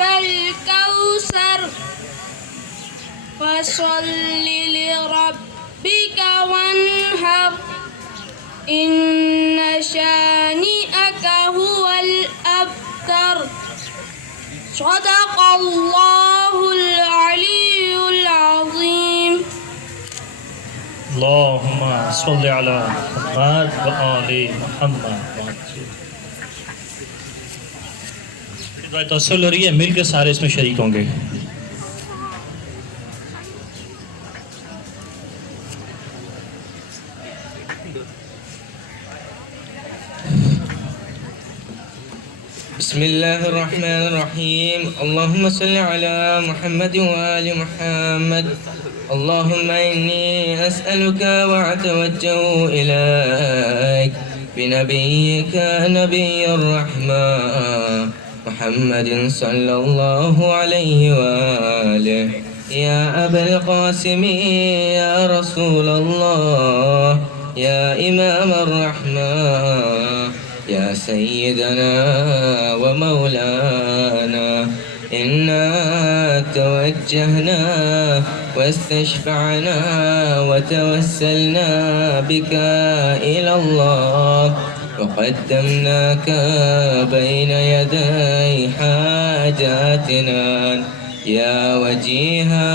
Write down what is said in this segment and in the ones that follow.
الكوثر فصل لربك وانهر إن شانئك هو الأبتر صدق الله العلي العظيم. اللهم صل على محمد وآل محمد. توسل ہو رہی ہے، مل کے سارے اس میں شریک ہوں گے. بسم الله الرحمن الرحيم. اللهم صل على محمد وآل محمد. اللهم إني أسألك وأتوجه إليك بنبيك نبي الرحمة محمد صلى الله عليه وآله. يا أبا القاسم يا رسول الله يا إمام الرحمة يا سيدنا ومولانا إنا توجهنا واستشفعنا وتوسلنا بك إلى الله وقدمناك بين يدي حاجاتنا يا وجيها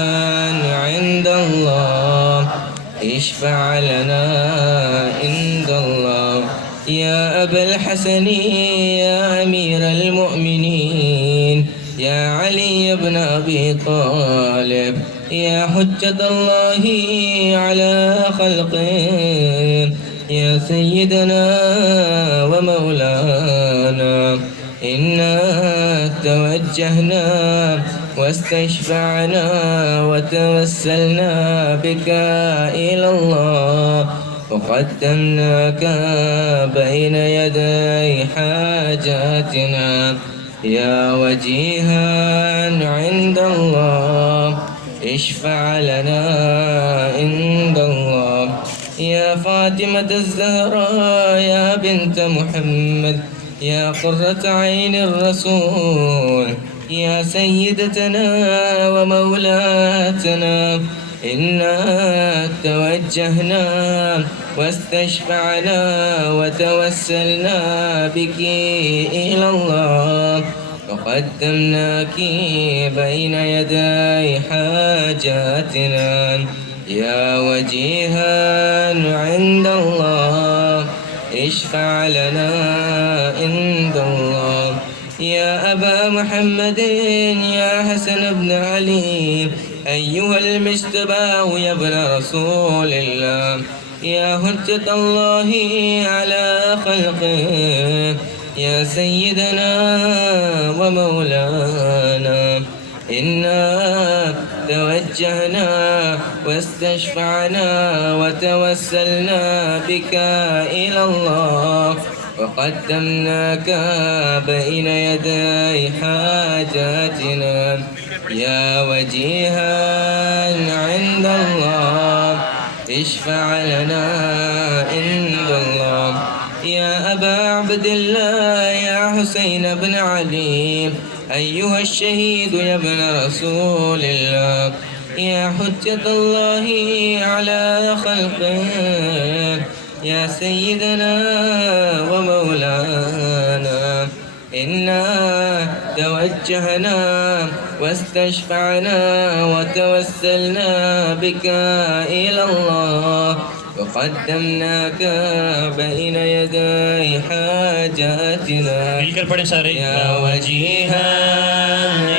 عند الله اشفع لنا عند الله. يا أبا الحسن يا أمير المؤمنين يا علي بن أبي طالب يا حجة الله على خلقه يا سيدنا ومولانا إنا توجهنا واستشفعنا وتوسلنا بك إلى الله وقدمناك بين يدي حاجاتنا يا وجيها عند الله اشفع لنا عند الله. يا فاطمة الزهراء يا بنت محمد يا قرة عين الرسول يا سيدتنا ومولاتنا إنا توجهنا واستشفعنا وتوسلنا بك إلى الله وقدمناك بين يدي حاجاتنا يا وجيها عند الله اشفع لنا عند الله. يا أبا محمد يا حسن بن علي أيها المجتبى يا ابن رسول الله يا حجة الله على خلقه يا سيدنا ومولانا إنا توجهنا واستشفعنا وتوسلنا بك إلى الله وقدمناك بين يدي حاجاتنا يا وجيها عند الله اشفع لنا عند الله. يا أبا عبد الله يا حسين بن علي أيها الشهيد يا ابن رسول الله يا حجة الله على خلقه يا سيدنا ومولانا إنا توجهنا واستشفعنا وتوسلنا بك إلى الله وقدمناك بين يدي حاجاتنا يا وجيها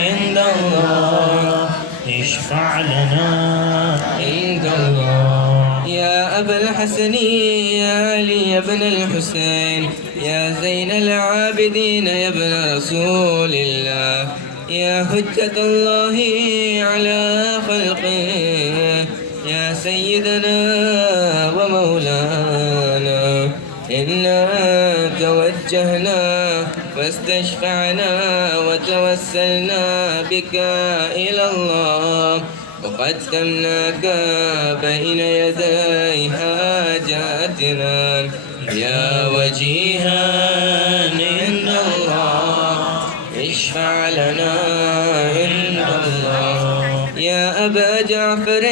عند الله اشفع لنا عند الله. يا أبا الحسن يا علي بن الحسين يا زين العابدين يا ابن رسول الله يا حجة الله على خلقه يا سيدنا ومولانا إنا توجهنا واستشفعنا وتوسلنا بك إلى الله وقدمناك بين يدي حاجاتنا يا وجيها عند الله اشفع لنا لنا عند الله. يا أبا جعفر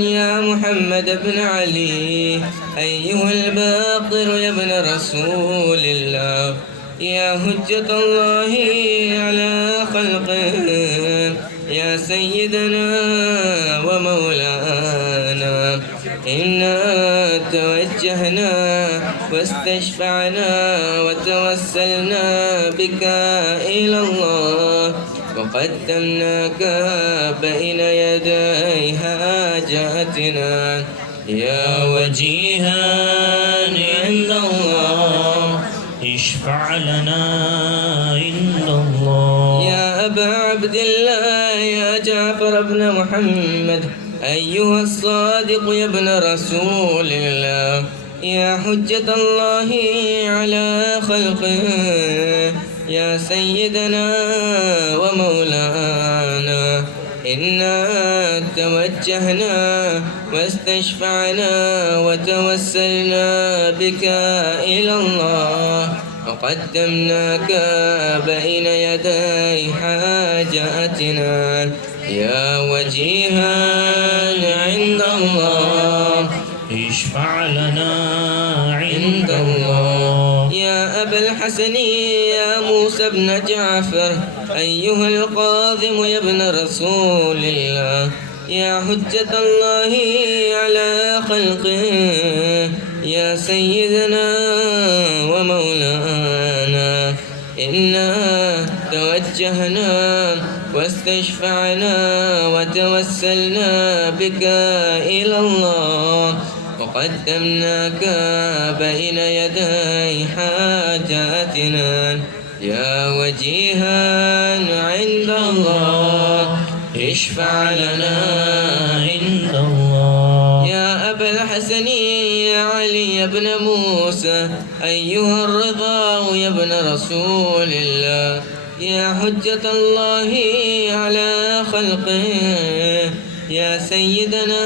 يا محمد بن علي أيها الباقر يا ابن رسول الله يا حجة الله على خلقه يا سيدنا ومولانا إنا توجهنا واستشفعنا وتوسلنا بك إلى الله وقدمناك بين يدي حاجاتنا يا وجيها عند الله اشفع لنا عند الله. يا أبا عبد الله يا جعفر بن محمد أيها الصادق يا ابن رسول الله يا حجة الله على خلقه يا سيدنا ومولانا إنا توجهنا واستشفعنا وتوسلنا بك إلى الله وقدمناك بين يدي حاجاتنا يا وجيها عند الله اشفع لنا عند الله. يا أبا الحسن يا موسى بن جعفر أيها القاضم يا ابن رسول الله يا حجة الله على خلقه يا سيدنا ومولانا إنا توجهنا واستشفعنا وتوسلنا بك إلى الله وقدمناك بين يدي حاجاتنا يا وجيها عند الله اشفع لنا عند الله. يا أبا الحسن يا علي بن موسى أيها الرضا يا ابن رسول الله يا حجة الله على خلقه يا سيدنا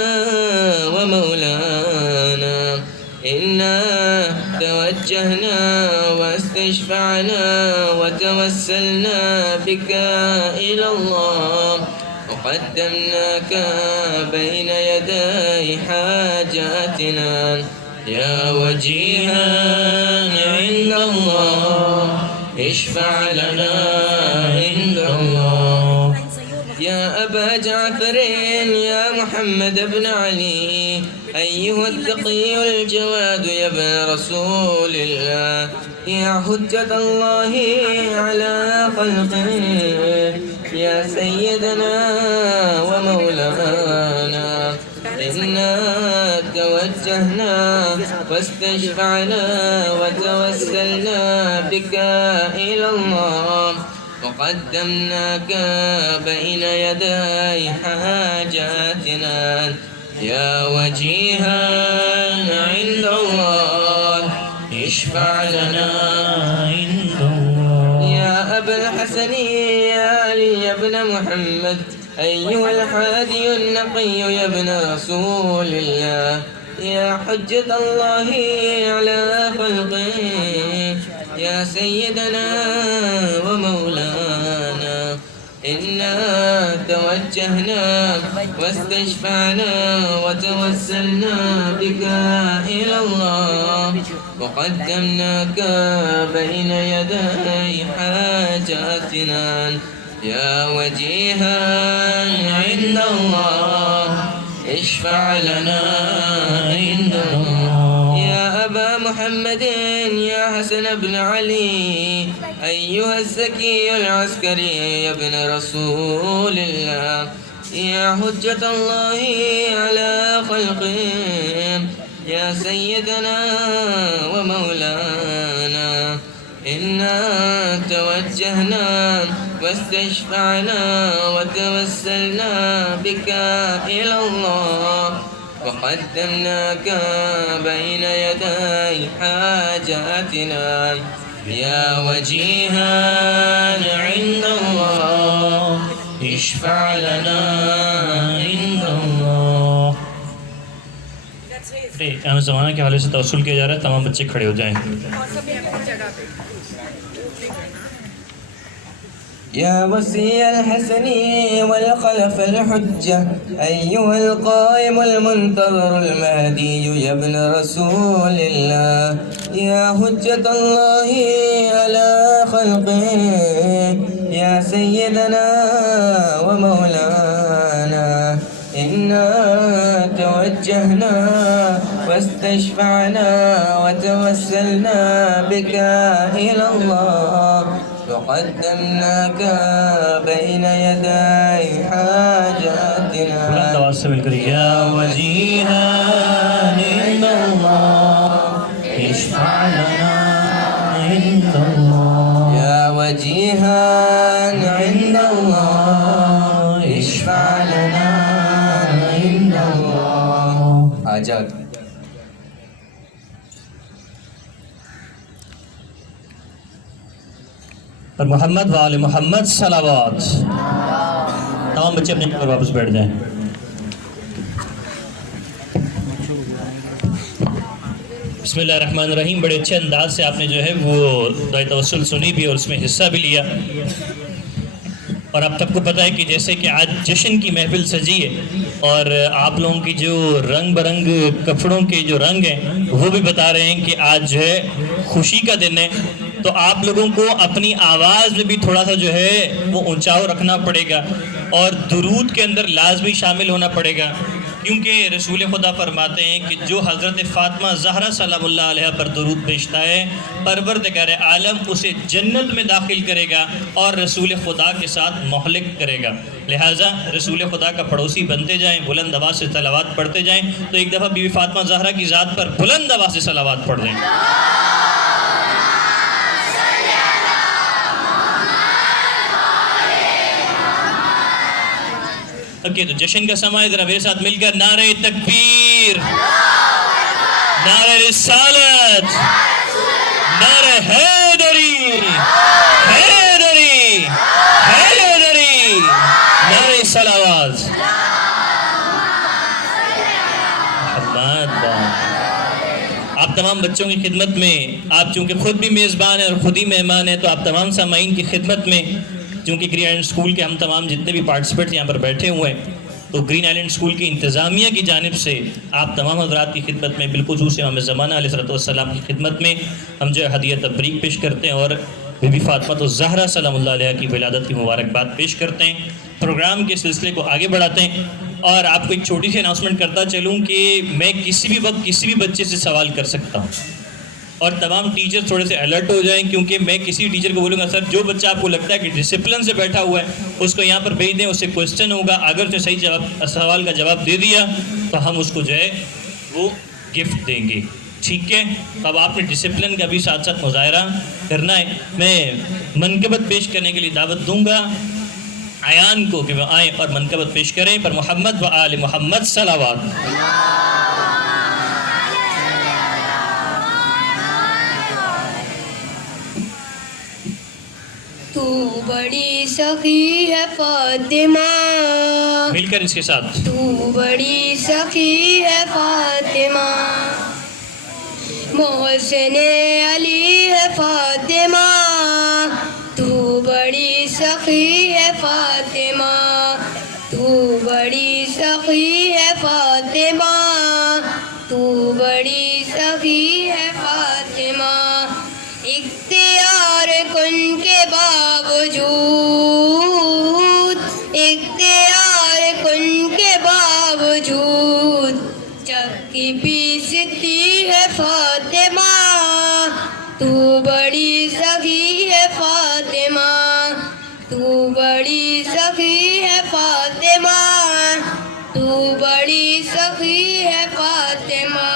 ومولانا إنا توجهنا واستشفعنا وتوسلنا بك إلى الله وقدمناك بين يدي حاجاتنا يا وجيها عند الله اشفع لنا عند الله. يا أبا جعفر يا محمد بن علي أيها التقي الجواد يا ابن رسول الله يا حجة الله على خلقه يا سيدنا ومولانا إنا توجهنا واستشفعنا وتوسلنا بك إلى الله وقدمناك بين يدي حاجاتنا يا وجيها عند الله اشفع لنا عند الله. يا أبا الحسن يا علي بن محمد أيها الحادي النقي يا ابن رسول الله يا حجة الله على خلقه يا سيدنا ومولانا إنا توجهنا واستشفعنا وتوسلنا بك إلى الله وقدمناك بين يدي حاجاتنا يا وجيها عند الله اشفع لنا عند الله. يا أبا محمد يا حسن بن علي أيها الزكي العسكري يا ابن رسول الله يا حجة الله على خلقه يا سيدنا ومولانا إنا توجهنا واستشفعنا وتوسلنا بك إلى الله وقدمناك بين يدي حاجاتنا يا وجيها عند الله اشفع لنا عند الله. اہم زمانہ کے حوالے سے توسل کیا جا رہا ہے. تمام بچے کھڑے ہو جائیں. يا وصي الحسن والخلف الحجة أيها القائم المنتظر المهدي يا ابن رسول الله يا حجة الله على خلقه يا سيدنا ومولانا إنا توجهنا واستشفعنا وتوسلنا بك إلى الله وقدمناك بين يدي حاجاتنا. بلند آواز سے مل کر یا وجیہا عند اللہ اشفع لنا عند اللہ يا وجيها عند الله اشفع لنا عند الله. حاجات اور محمد و آل محمد صلوات. تمام بچے اپنے پر واپس بیٹھ جائیں. بسم اللہ الرحمن الرحیم. بڑے اچھے انداز سے آپ نے جو ہے وہ دعائے توسل سنی بھی اور اس میں حصہ بھی لیا. اور آپ سب کو پتہ ہے کہ جیسے کہ آج جشن کی محفل سجی ہے اور آپ لوگوں کی جو رنگ برنگ کپڑوں کے جو رنگ ہیں وہ بھی بتا رہے ہیں کہ آج جو ہے خوشی کا دن ہے. تو آپ لوگوں کو اپنی آواز میں بھی تھوڑا سا جو ہے وہ اونچاؤ رکھنا پڑے گا اور درود کے اندر لازمی شامل ہونا پڑے گا، کیونکہ رسول خدا فرماتے ہیں کہ جو حضرت فاطمہ زہرا سلام اللہ علیہ پر درود بھیجتا ہے پروردگار عالم اسے جنت میں داخل کرے گا اور رسول خدا کے ساتھ مہلک کرے گا. لہٰذا رسول خدا کا پڑوسی بنتے جائیں، بلند آواز سے صلوات پڑھتے جائیں. تو ایک دفعہ بی بی فاطمہ زہرا کی ذات پر بلند آواز سے صلوات پڑھ دیں. اوکے، تو جشن کا سماں ذرا میرے ساتھ مل کر نعرہ تکبیر، نعرہ رسالت، نعرہ حیدری، حیدری، حیدری، نعرہ صلوات. آپ تمام بچوں کی خدمت میں، آپ چونکہ خود بھی میزبان ہیں اور خود ہی مہمان ہیں، تو آپ تمام سامعین کی خدمت میں، چونکہ گرین آئلینڈ اسکول کے ہم تمام جتنے بھی پارٹیسپیٹ یہاں پر بیٹھے ہوئے ہیں، تو گرین آئلینڈ اسکول کی انتظامیہ کی جانب سے آپ تمام حضرات کی خدمت میں، بالخصوص امام زمانہ علیہ السلام کی خدمت میں ہم جو ہے ہدیہ تبریک پیش کرتے ہیں اور بی بی فاطمہ الزہرا سلام اللہ علیہ کی ولادت کی مبارکباد پیش کرتے ہیں. پروگرام کے سلسلے کو آگے بڑھاتے ہیں اور آپ کو ایک چھوٹی سی اناؤنسمنٹ کرتا چلوں کہ میں کسی بھی وقت کسی بھی بچے سے سوال کر سکتا ہوں اور تمام ٹیچر تھوڑے سے الرٹ ہو جائیں، کیونکہ میں کسی ٹیچر کو بولوں گا سر جو بچہ آپ کو لگتا ہے کہ ڈسپلن سے بیٹھا ہوا ہے اس کو یہاں پر بھیج دیں، اس سے کوسچن ہوگا، اگر اس نے صحیح سوال کا جواب دے دیا تو ہم اس کو جو ہے وہ گفٹ دیں گے. ٹھیک ہے؟ اب آپ نے ڈسپلن کا بھی ساتھ ساتھ مظاہرہ کرنا ہے. میں منقبت پیش کرنے کے لیے دعوت دوں گا عیان کو کہ وہ آئیں اور منقبت پیش کریں. پر محمد و آل محمد صلوات. تو بڑی سخی ہے فاطمہ، مل کر اس کے ساتھ. تو بڑی سخی ہے فاطمہ، محسن علی ہے فاطمہ، تو بڑی سخی ہے فاطمہ، تو بڑی سخی ہے فاطمہ، تو بڑی سخی ہے فاطمہ. اختیار کن کے باوجود، اختیار کن کے باوجود چکی پیستی ہے فاطمہ، تو بڑی سخی ہے فاطمہ، تو بڑی سخی ہے فاطمہ، تو بڑی سخی ہے فاطمہ.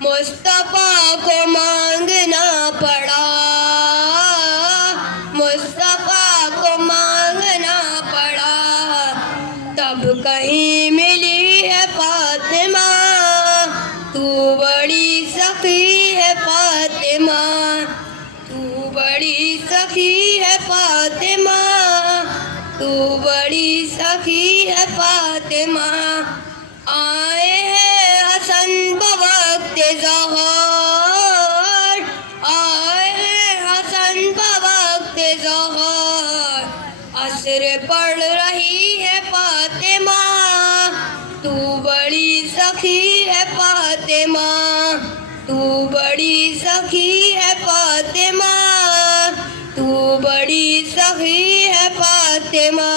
مصطفیٰ کو مانگنا پڑا، مصطفیٰ کو مانگنا پڑا، تب کہیں ملی ہے فاطمہ، تو بڑی سخی ہے فاطمہ، تو بڑی سخی ہے فاطمہ، تو بڑی سخی ہے فاطمہ. آئے ہیں حسن بوقت ظہر، آئے ہیں حسن بوقت ظہر، پڑھ رہی ہے فاطمہ تو بڑی سخی ہے فاطمہ تو بڑی سخی ہے فاطمہ تو بڑی سخی ہے فاطمہ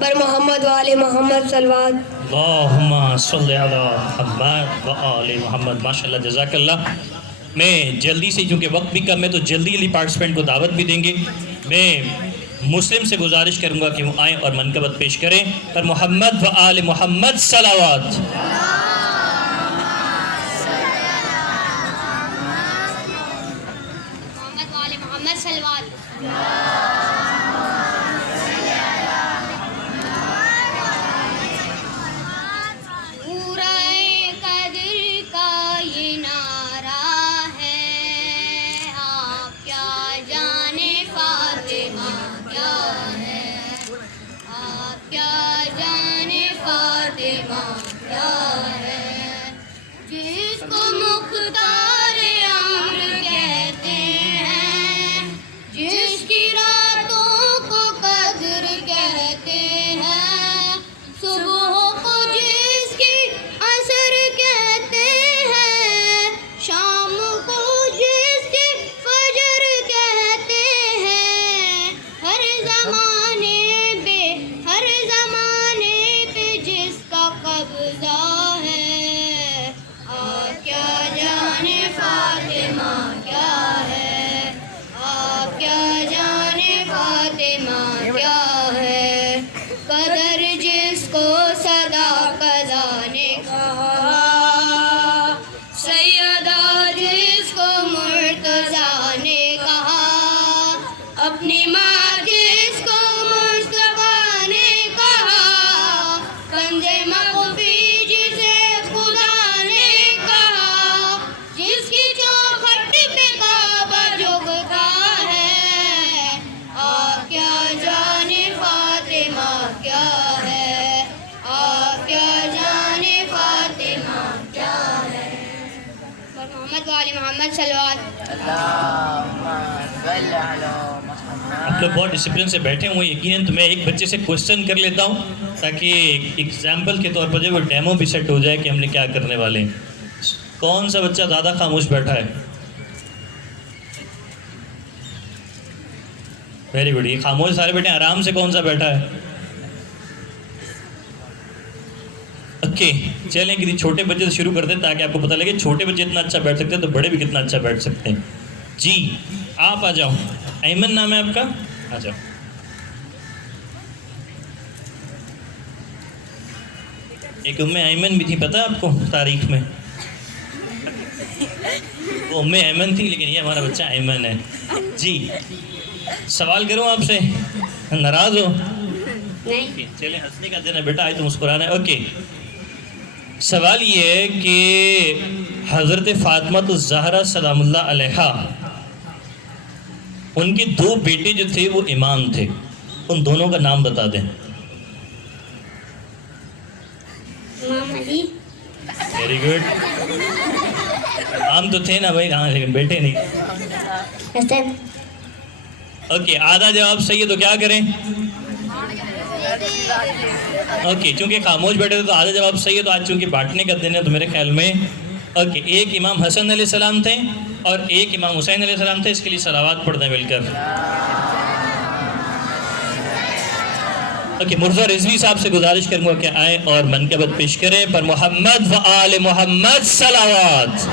بر محمد وآل محمد صلوات اللہم صلی علی محمد و آل محمد. ماشاءاللہ جزاک اللہ. میں جلدی سے چونکہ وقت بھی کم ہے تو جلدی جلدی پارٹیسپینٹ کو دعوت بھی دیں گے. میں مسلم سے گزارش کروں گا کہ وہ آئیں اور منقبت پیش کریں پر محمد و آل محمد صلوات. محمد وآل محمد صلوات. پورے قدر کا یہ نعرہ ہے آپ کیا جانے فاطمہ کیا ہے آپ کیا جانے فاطمہ کیا ہے جس کو مختار امر کہتے ہیں جس کی راتوں کو قدر کہتے ہیں صبح کو جس کی عصر کہتے ہیں شام کو جس کی فجر کہتے ہیں ہر زمانے پہ جس کا قبضہ ہے آپ کیا جانے فاطمہ کیا ہے آپ کیا جانے فاطمہ کیا ہے قدر جس کو صدا قضا نے کہا سیدہ جس کو مرتضیٰ نے کہا اپنی ماں جس کو مصطفیٰ نے کہا کنزِ مخفی جسے خدا نے کہا جس کی چوکھٹ پہ کعبہ جھکتا ہے آپ کیا جانے فاطمہ کیا ہے آپ کیا جانے فاطمہ کیا ہے محمد وآل محمد صلوات. آپ لوگ بہت ڈسپلن سے بیٹھے ہوئے یقیناً تو میں ایک بچے سے کوشچن کر لیتا ہوں تاکہ ایگزامپل کے طور پر جو وہ ڈیمو بھی سیٹ ہو جائے کہ ہم نے کیا کرنے والے ہیں. کون سا بچہ زیادہ خاموش بیٹھا ہے؟ Very good. یہ خاموش سارے بیٹھے آرام سے کون سا بیٹھا ہے؟ اوکے چلیں کہ چھوٹے بچے سے شروع کرتے ہیں تاکہ آپ کو پتہ لگے چھوٹے بچے اتنا اچھا بیٹھ سکتے ہیں تو بڑے بھی کتنا اچھا بیٹھ سکتے ہیں. جی آپ آ جاؤ. ایمن نام ہے آپ کا؟ آ جاؤ. ایک ام ایمن بھی تھی پتہ آپ کو تاریخ میں؟ وہ ام ایمن تھی لیکن یہ ہمارا بچہ ایمن ہے. جی سوال کروں آپ سے؟ ناراض ہو؟ نہیں چلیں ہنسنے کا دن ہے بیٹا آج تو مسکرانا ہے. اوکے سوال یہ ہے کہ حضرت فاطمہ الزہرا سلام اللہ علیہا ان کے دو بیٹے جو تھے وہ امام تھے ان دونوں کا نام بتا دیں. امام علی. Very good. نام تو تھے نا بھائی ہاں لیکن بیٹے نہیں. حسن. اوکے آدھا جواب صحیح ہے تو کیا کریں؟ اوکے چونکہ خاموش بیٹھے تھے تو آدھا جواب صحیح ہے تو آج چونکہ بانٹنے کا دن ہے تو میرے خیال میں اوکے ایک امام حسن علیہ السلام تھے اور ایک امام حسین علیہ السلام تھے. اس کے لیے صلوات پڑھ دیں مل کر. اوکے مرزا رضوی صاحب سے گزارش کروں گا کہ آئیں اور منقبت پیش کریں پر محمد و آل محمد صلوات.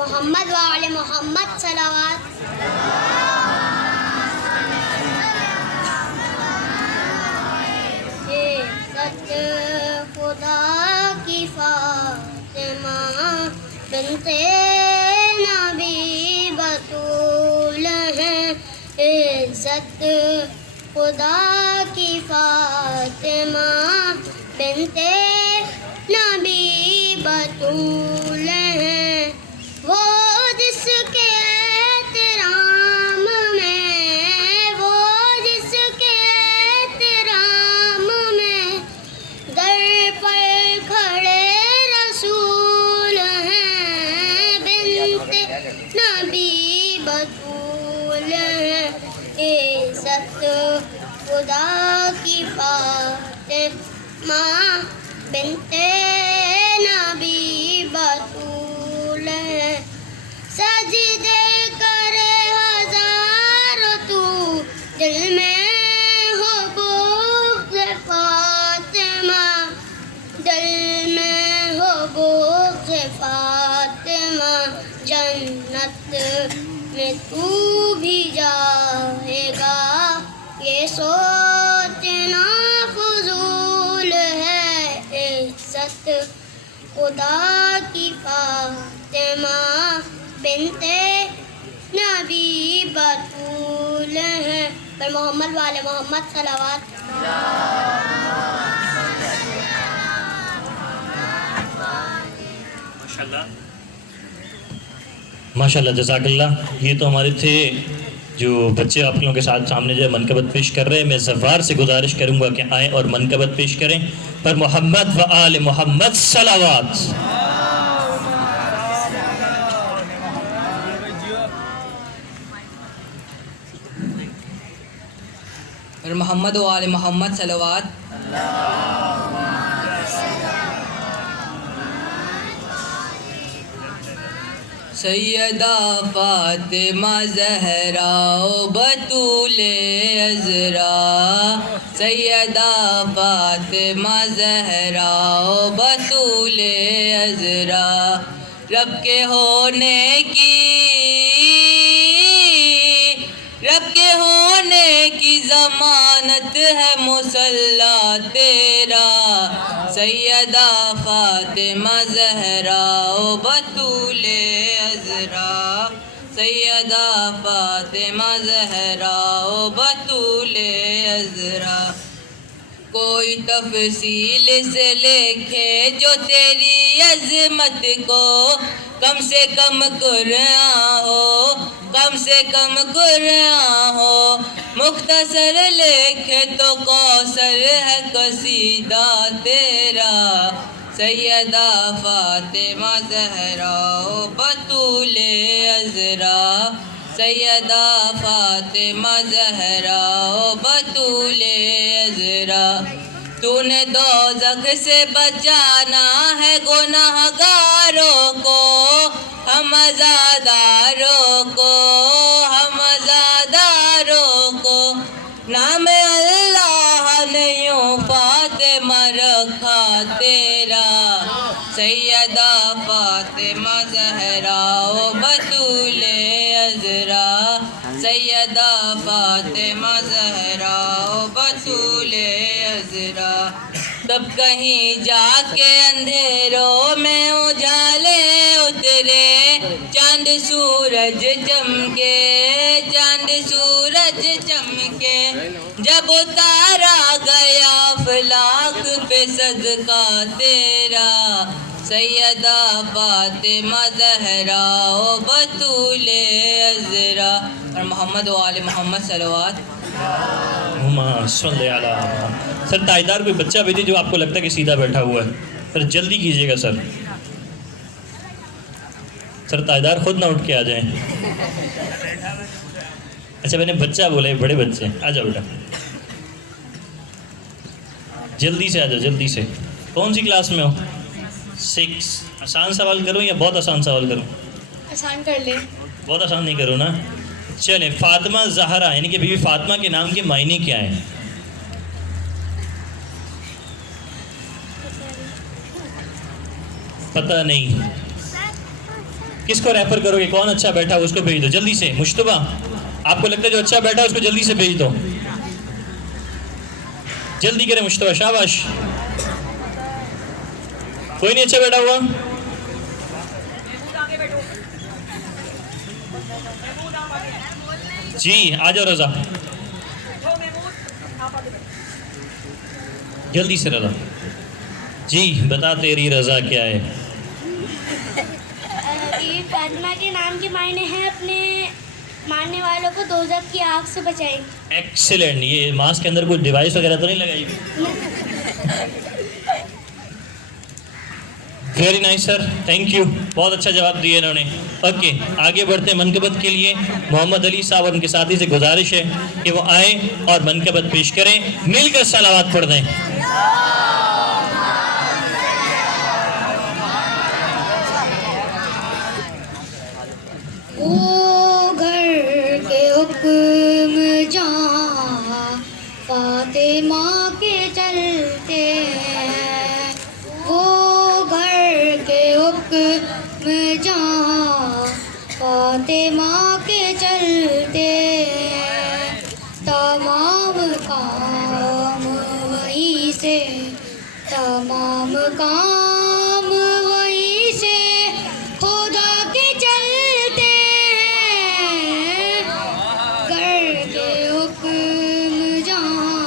محمد وآل محمد صلوات. عزت خدا کی فاطمہ بنت نبی بطول ہے. عزت خدا کی فاطمہ بنت نبی بطول ہے. وہ جس کے احترام میں وہ جس کے احترام میں در پر کھڑے رسول ہیں. بنت نبی بطول ہے عزت خدا کی فاطمہ بنت نبی بطول ہے سجدے کرے ہزاروں تو دل میں ہو بغض فاطمہ دل میں ہو بغض فاطمہ جنت میں تو بھی جائے گا یہ سوچنا فضول ہے عزت خدا کی فاطمہ بنت نبی بطول ہے پر محمد والے محمد صلوات ماشاءاللہ جزاک اللہ. یہ تو ہمارے تھے جو بچے آپ لوگوں کے ساتھ سامنے جو ہے منقبت پیش کر رہے ہیں. میں زوار سے گزارش کروں گا کہ آئیں اور منقبت پیش کریں پر محمد و آل محمد صلوات. اور محمد و آل محمد صلوات. سیدہ فاطمہ زہرا و بطول عذرا سیدہ فاطمہ زہرا و بطول عذرا رب کے ہونے کی ضمانت ہے مصلی تیرا سیدہ فاطمہ زہرا و بطول عذرا سیدہ فاطمہ زہرا و بطول عذرا کوئی تفصیل سے لکھے جو تیری عظمت کو کم سے کم قرآن ہو کم سے کم قرآن ہو مختصر لکھے تو کوثر ہے قصیدہ تیرا سیدہ فاطمہ زہرا و بطول عذرا سیدہ فاطمہ زہرا و بطول عذرا تو نے دوزخ سے بچانا ہے گناہگاروں کو ہم عزاداروں کو نام اللہ نے یوں فاطمہ رکھا تیرا سیدہ فاطمہ زہرا و بطول عذرا سیدہ فاطمہ زہرا و بطول عذرا تب کہیں جا کے اندھیروں میں اجالے اترے چاند سورج چمکے جب اتارا گیا افلاک پہ صدقہ تیرا سیدہ فاطمہ زہرا و بطول عذرا اور محمد و آل محمد صلوات. سر تائیدار کوئی بچہ بھیجیے جو آپ کو لگتا ہے کہ سیدھا بیٹھا ہوا ہے. سر جلدی کیجیے گا سر. سر تائیدار خود نہ اٹھ کے آ جائیں. اچھا میں نے بچہ بولا بڑے بچے آ جاؤ بیٹا جلدی سے آ جاؤ جلدی سے. کون سی کلاس میں ہو؟ 6. آسان سوال کروں یا بہت آسان سوال کروں؟ آسان کر لیں. بہت آسان نہیں کروں نا. چلیں فاطمہ زہرا یعنی کہ بی بی فاطمہ کے نام کے معنی کیا ہیں؟ پتہ نہیں. کس کو ریفر کرو گے؟ کون اچھا بیٹھا ہو اس کو بھیج دو جلدی سے. مشتبہ آپ کو لگتا ہے جو اچھا بیٹھا ہے اس کو جلدی سے بھیج دو. جلدی کریں مشتبہ. شاباش. کوئی نہیں اچھا بیٹھا ہوا؟ جی آ جاؤ رضا جلدی سے. رضا جی بتا تیری رضا کیا ہے؟ فاطمہ کے نام کے معنی ہیں اپنے ماننے والوں کو دوزخ کی آگ سے بچائیں. ایکسیلنٹ. یہ ماسک کے اندر کوئی ڈیوائس وغیرہ تو نہیں لگائی؟ Very nice sir, thank you, بہت اچھا جواب دیا انہوں نے. اوکے آگے بڑھتے ہیں منقبت کے لیے. محمد علی صاحب اور ان کے ساتھی سے گزارش ہے کہ وہ آئیں اور منقبت پیش کریں. مل کر صلوات پڑھ دیں. وہ گھر کے حکم جہاں فاطمہ کے چلتے ہیں، وہ گھر کے حکم جہاں فاطمہ کے چلتے ہیں، تمام کام وہیں سے، تمام کام وہیں سے خدا کے چلتے ہیں، گھر کے حکم جہاں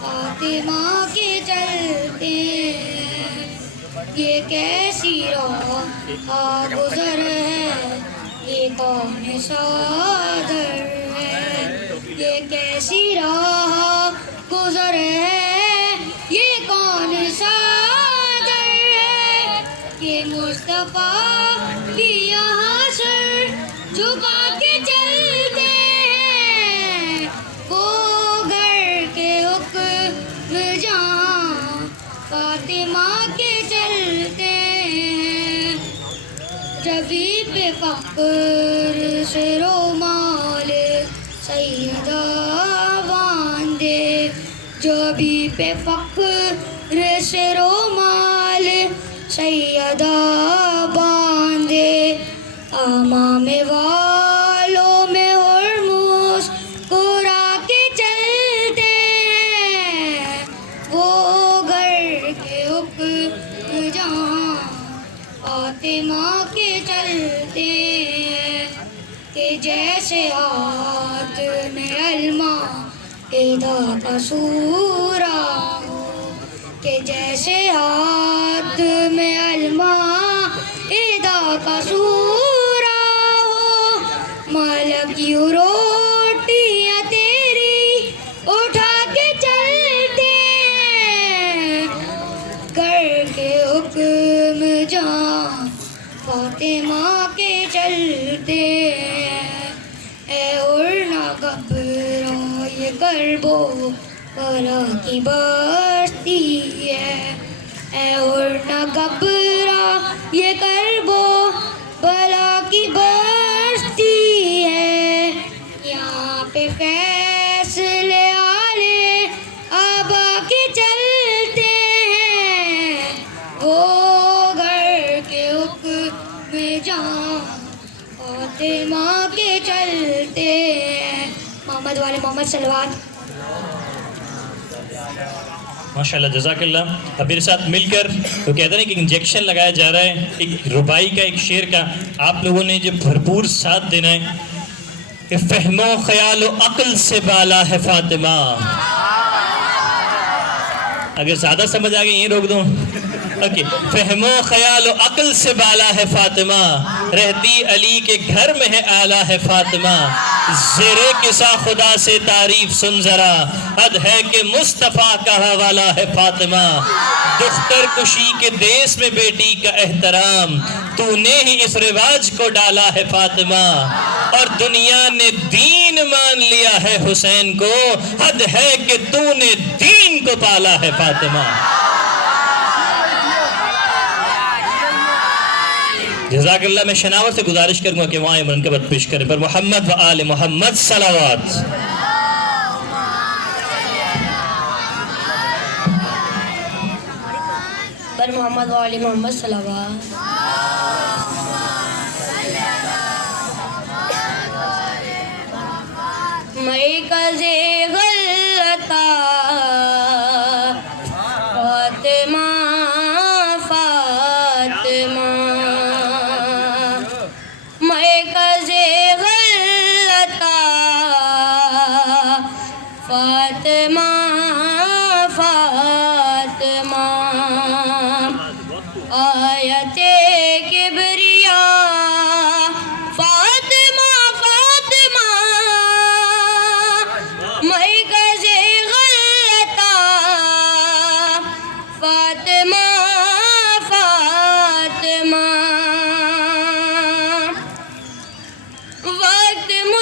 فاطمہ کے چلتے ہیں. یہ کیسی راہ گزر ہے، یہ کون سا در ہے، یہ کیسی راہ گزر ہے، یہ کون سا در ہے، یہ مصطفیٰ بھی یہاں سر جھکا کے چلتے ہیں، وہ گھر کے حکم جہاں فاطمہ کے چلتے ہیں. جبھی پہ فخر سے رومال سیدہ باندھے، جبھی پہ فخر سے رومال سیدہ باندھے، امام والوں میں ہرمز مسکرا کے چلتے ہیں، وہ گھر کے حکم جہاں فاطمہ کے چلتے ہیں، کہ جیسے ہاتھ میں المائدہ کا سورہ ہو، کہ جیسے ہاتھ میں المائدہ کا سورہ ہو، ملک یوں روٹیاں تیری اٹھا کے چلتے ہیں، گھر کے حکم جہاں فاطمہ کے چلتے ہیں. اے اڑنا گھبرا یہ کرب و بلا کی بستی ہے، اے اڑنا گھبرا یہ کرب و بلا کی بستی ہے، یہاں پہ فیصلے آلے آبا کے چلتے ہیں، وہ گھر کے حکم جہاں فاطمہ کے چلتے ہیں. محمد والے محمد صلوات. ماشاء اللہ جزاک اللہ. اب میرے ساتھ مل کر وہ کہتے ہیں کہ انجیکشن لگایا جا رہا ہے ایک ربائی کا، ایک شعر کا. آپ لوگوں نے جو بھرپور ساتھ دینا ہے کہ فہم و خیال و عقل سے بالا ہے فاطمہ. اگر زیادہ سمجھ آ گئی یہ روک دوں. اوکے. فہم و خیال و عقل سے بالا ہے فاطمہ، رہتی علی کے گھر میں ہے اعلیٰ ہے فاطمہ. زیر قصہ خدا سے تعریف سن ذرا، حد ہے کہ مصطفیٰ کا حوالہ ہے فاطمہ. دختر کشی کے دیس میں بیٹی کا احترام، تو نے ہی اس رواج کو ڈالا ہے فاطمہ. اور دنیا نے دین مان لیا ہے حسین کو، حد ہے کہ تو نے دین کو پالا ہے فاطمہ. جزاک اللہ. میں شناور سے گزارش کروں گا کہ وہاں منقبت پیش کریں پر محمد و آل محمد صلوات. پر محمد والے محمد صلوات. مرکز غلطہ فاطمہ فاطمہ، مرکز غلطہ فاطمہ فاطمہ، آیت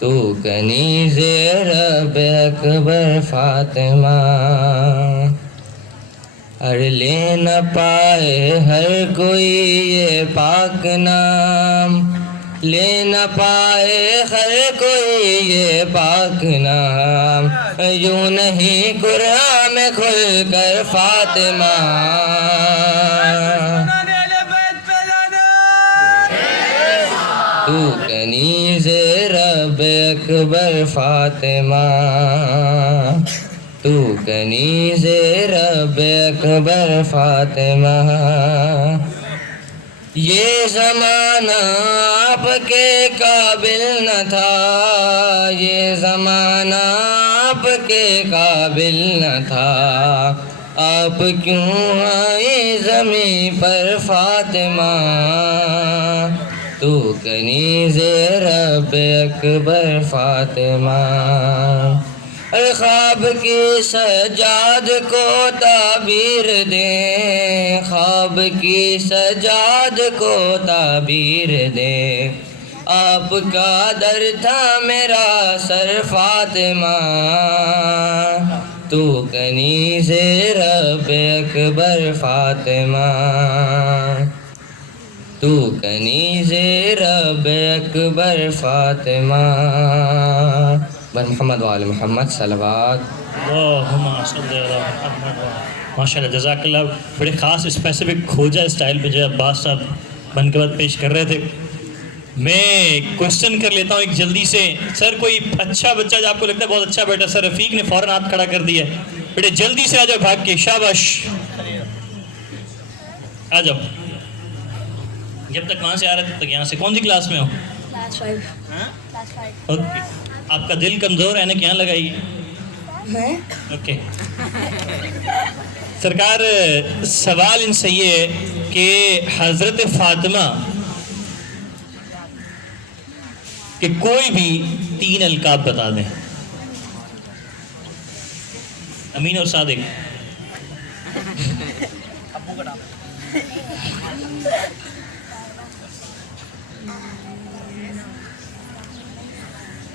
تو کنیز رب اکبر فاطمہ، اور لے نہ پائے ہر کوئی یہ پاک نام، لے نہ پائے ہر کوئی یہ پاک نام، یوں نہیں قرآن میں کھل کر فاطمہ، تو کنیز رب اکبر فاطمہ، تو کنیز رب اکبر فاطمہ، یہ زمانہ آپ کے قابل نہ تھا، یہ زمانہ آپ کے قابل نہ تھا، آپ کیوں آئی زمین پر فاطمہ، تو کنیز رب اکبر فاطمہ، خواب کی سجاد کو تعبیر دیں، خواب کی سجاد کو تعبیر دیں، آپ کا در تھا میرا سر فاطمہ، تو کنیز رب اکبر فاطمہ، تو کنیز رب اکبر فاطمہ، بر محمد وآل محمد صلوات۔ اللہم صلی علی محمد۔ ماشاءاللہ جزاک اللہ، بڑے خاص اسپیسیفک کھوجا اسٹائل پہ جو عباس صاحب بن کے بعد پیش کر رہے تھے۔ میں کوشچن کر لیتا ہوں ایک جلدی سے، سر کوئی اچھا بچہ جو آپ کو لگتا ہے بہت اچھا بیٹا، سر رفیق نے فوراً ہاتھ کھڑا کر دیا ہے، بیٹے جلدی سے آ جاؤ بھاگ کے، شاباش آ جاؤ، جب تک وہاں سے آ رہے تھے تک یہاں سے۔ کون سی کلاس میں ہو؟ کلاس 5۔ اوکے، آپ کا دل کمزور ہے نا کہ یہاں لگائیے، اوکے۔ سرکار سوال ان سے یہ ہے کہ حضرت فاطمہ کہ کوئی بھی 3 القاب بتا دیں، امین اور صادق۔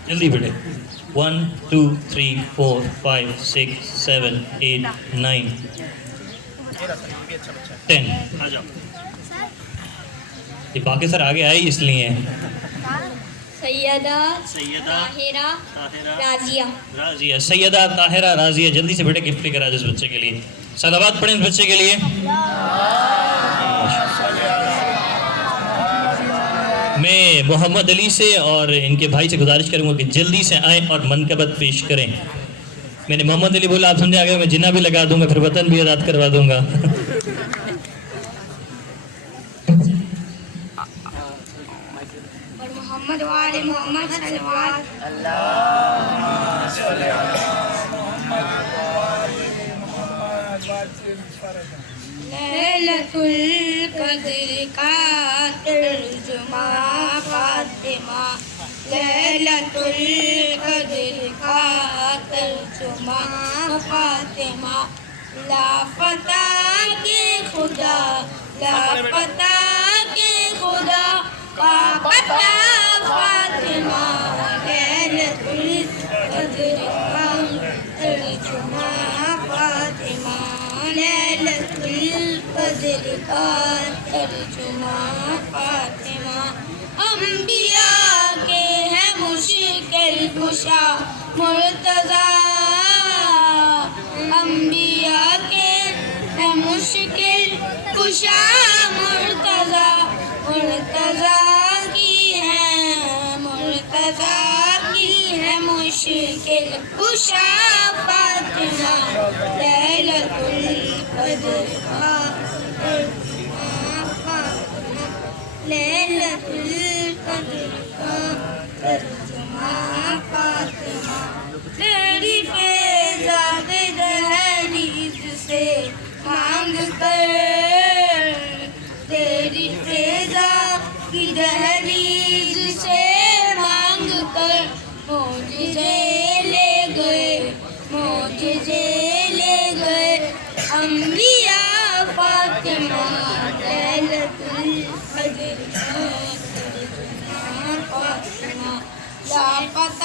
جلدی بیٹے، 1 2 3 4 5 6 7 8 9 10 آ جاؤ۔ یہ باقی سر آگے آئے اس لیے ہیں۔ سیدہ سیدہ طاہرہ راضیہ۔ راضیہ، سیدہ طاہرہ راضیہ، جلدی سے بیٹے گفٹ لے کر آ جائے اس بچے کے لیے، صلوات پڑھیں اس بچے کے لیے۔ میں محمد علی سے اور ان کے بھائی سے گزارش کروں گا کہ جلدی سے آئیں اور منقبت پیش کریں۔ میں نے محمد علی بولا، آپ سمجھے آگے میں جنہ بھی لگا دوں گا، پھر وطن بھی آزاد کروا دوں گا۔ اور محمد وآل محمد صلوات۔ لیلۃ القدر کا ترجمہ فاطمہ، لیلۃ القدر کا ترجمہ فاطمہ، لاپتہ کے خدا، لاپتہ کے خدا کا پتہ فاطمہ، لیلۃ القدر کا ترجمہ فاطمہ، لیلۃ القدر کا ترجمہ فاطمہ، انبیاء کے ہے مشکل کشا مرتضیٰ، انبیاء کے ہے مشکل کشا مرتضیٰ، مرتضیٰ کی ہے، مرتضیٰ کی ہے مشکل کشا فاطمہ، لیلۃ القدر کا ترجمہ فاطمہ، لیلۃ القدر کا ترجمہ فاطمہ، تیری فیضان دہلیز سے مانگ کر، تیری فیضا کی دہلیز سے مانگ کر، معجزے لے گئے، معجزے لے گئے انبیاء فاطمہ، لیلۃ القدر کا ترجمہ فاطمہ، لاپتہ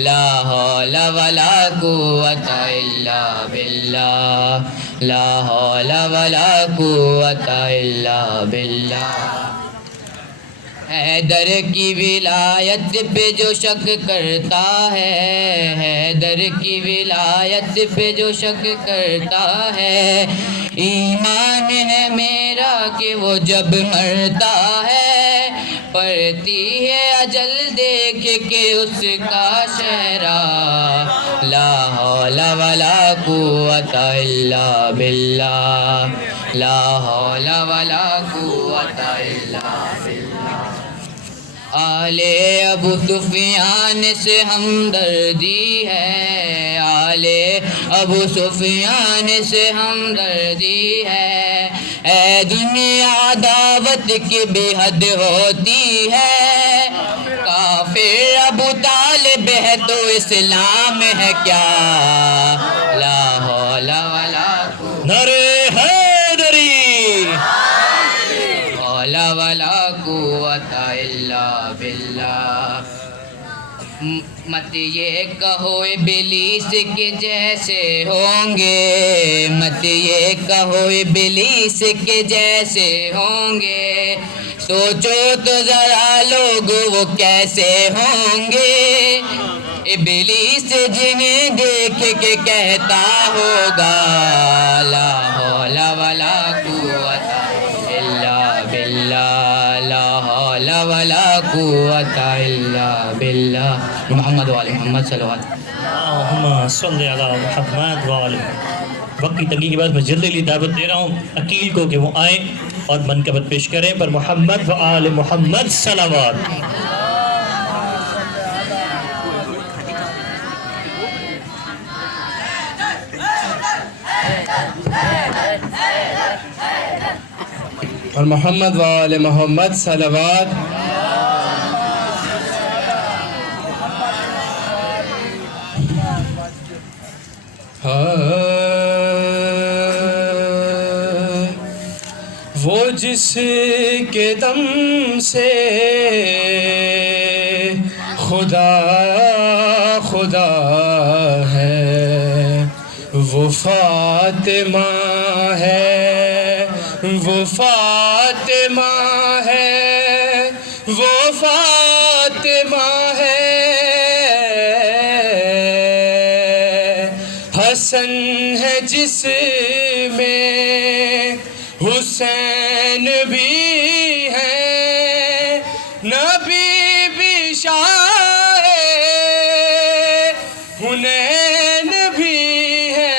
لا حول ولا قوت الا باللہ لا حول ولا قوت الا باللہ حیدر کی ولایت پہ جو شک کرتا ہے حیدر کی ولایت پہ جو شک کرتا ہے ایمان ہے میرا کہ وہ جب مرتا ہے پڑتی ہے اجل دیکھ کے اس کا شہرا لا حول ولا قوت الا باللہ لا حول ولا قوت الا باللہ آل ابو سفیان سے ہمدردی ہے آل ابو سفیان سے ہمدردی ہے اے دنیا عداوت کی بے حد ہوتی ہے کافر ابو طالب ہے تو اسلام ہے کیا لا حول ولا قوت نعرہ حیدری ولا قوت الا باللہ مت یہ کہو ابلیس کے جیسے ہوں گے مت یہ کہو ابلیس کے جیسے ہوں گے سوچو تو ذرا لوگ وہ کیسے ہوں گے ابلیس جنہیں دیکھ کے کہتا ہوگا لا حول ولا قوت الا باللہ لا حول ولا قوت الا باللہ محمد وعلی محمد صلی اللہ علیہ وسلم اللہم صلی علی محمد وعلی وقت کی تنگی کے بعد میں جلدی لی دعوت دے رہا ہوں عقیل کو کہ وہ آئیں اور منقبت پیش کریں پر محمد وعلی محمد صلوات اور محمد وآل محمد صلوات وہ جس کے دم سے خدا خدا ہے وہ فاطمہ ہے وہ فاطمہ ہے وہ فاطمہ ہے حسن ہے جس میں حسین بھی ہے نبی بھی شاہ حنین بھی ہے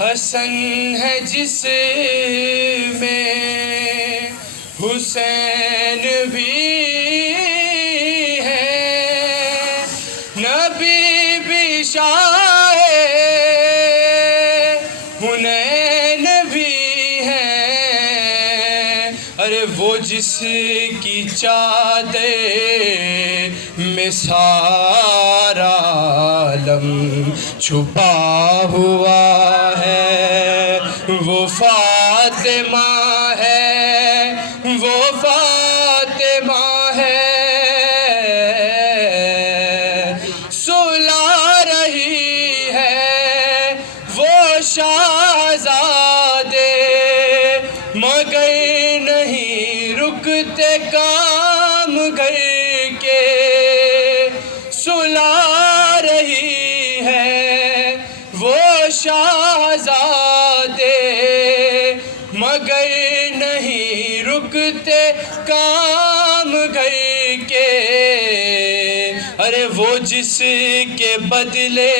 حسن ہے جس میں حسین بھی ہے نبی بھی شاہ حنین بھی ہے ارے وہ جس کی چادر میں سارا عالم چھپا ہوا ہے وہ فاطمہ ہے وہ فاطمہ ہے سلا رہی ہے وہ شہزادے مگر نہیں رکتے کام گھر کے سلا رہی ہے وہ شہزادے مگر نہیں رکتے کام گھر کے ارے وہ جس کے بدلے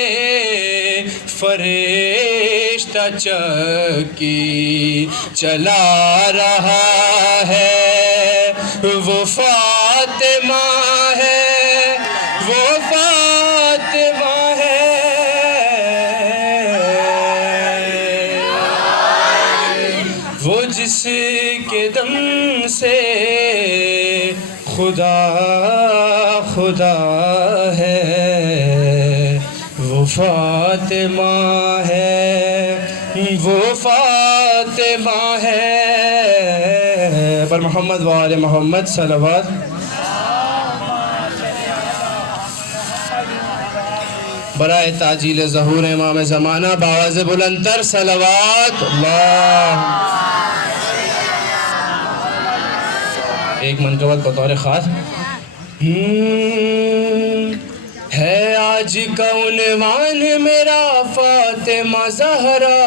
فرشتہ چکی چلا رہا ہے وہ فاطمہ ہے وہ فاطمہ ہے وہ جس کے دم سے خدا خدا ہے وہ فاطمہ ہے وہ فاطمہ ہے پر محمد وآل محمد صلوات برائے تاجیل ظہور امام زمانہ باواز بلندر صلوات اللہ. ایک منقبت بطور خاص ہے آج کا عنوان میرا فاطمہ زہرا،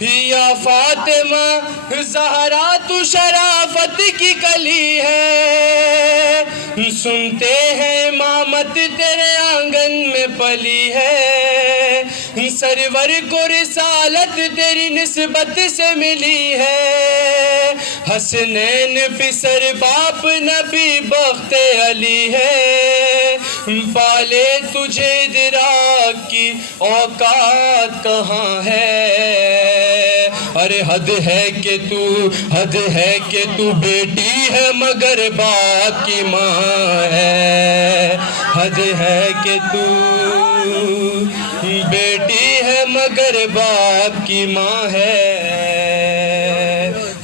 یا فاطمہ زہرا تو شرافت کی کلی ہے، سنتے ہیں امامت تیرے آنگن میں پلی ہے، سرور کو رسالت تیری نسبت سے ملی ہے، حسنین پسر باپ نبی بخت علی ہے، پالے تجھے ادراک کی اوقات کہاں ہے، ارے حد ہے کہ تو بیٹی ہے مگر باپ کی ماں ہے، حد ہے کہ تو بیٹی ہے مگر باپ کی ماں ہے،